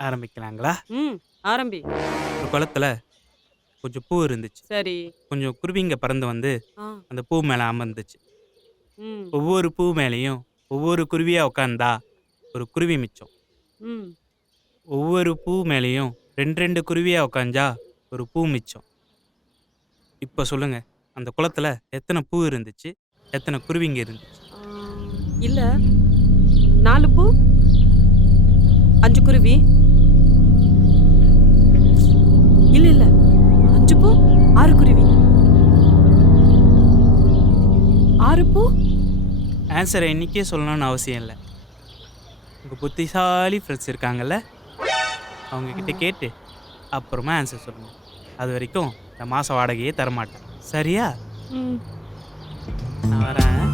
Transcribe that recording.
ஆரம்பிக்கலாங்களா? ம். ஆரம்பி. ஒரு குளத்துல கொஞ்சம் பூ இருந்துச்சு. சரி. கொஞ்சம் குருவிங்க பறந்து வந்து ஆ. அந்த பூ மேல அமர்ந்துச்சு. ம். ஒவ்வொரு பூ மேலயும் ஒவ்வொரு குருவியா உட்கார்ந்தா ஒரு குருவி மிச்சம். ம். ஒவ்வொரு பூ மேலயும் 2, 2 குருவியா உட்காந்தா ஒரு பூ மிச்சம். இப்ப சொல்லுங்க, அந்த குளத்துல எத்தன பூ இருந்துச்சு? எத்தன குருவிங்க இருந்துச்சு? ஆ. இல்ல. 4 பூ, 5 குருவி. இல்ல, இல்ல. 5 பூ, 6 குருவி. 6 பூ. ஆன்ஸர இன்னிக்கே சொல்லணும்னு அவசியம் இல்ல. உங்க புத்திசாலி ஃப்ரெண்ட்ஸ் இருக்காங்கல்ல, அவங்க கிட்ட கேட்டு அப்புறமா ஆன்ஸர் சொல்லுங்க. அதுவரைக்கும் இந்த மாச வாடகையே தரமாட்டேன். சரியா? ம். நான் வரேன்.